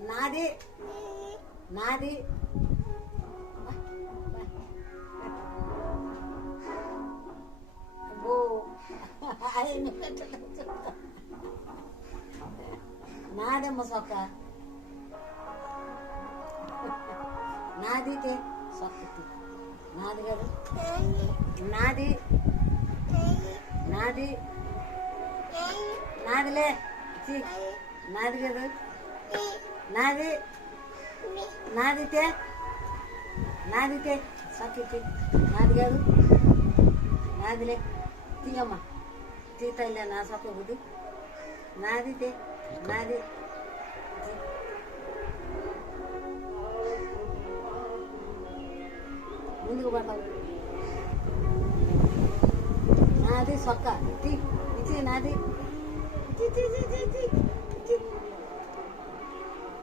నాది నాది అబ్బో నాదమ్మ సొక్క నాదితే సొక్క నాది కదా నాది నాది నాదిలే నాది కదా నాది నాదితే నాదితే సొక్కి నాది కాదు నాదిలే తీయమ్మా తీతలే నా సొక్క బుద్ధి నాదితే నాది ముందుకు పడతావు నాది సొక్క తీ ఇచ్చి నాది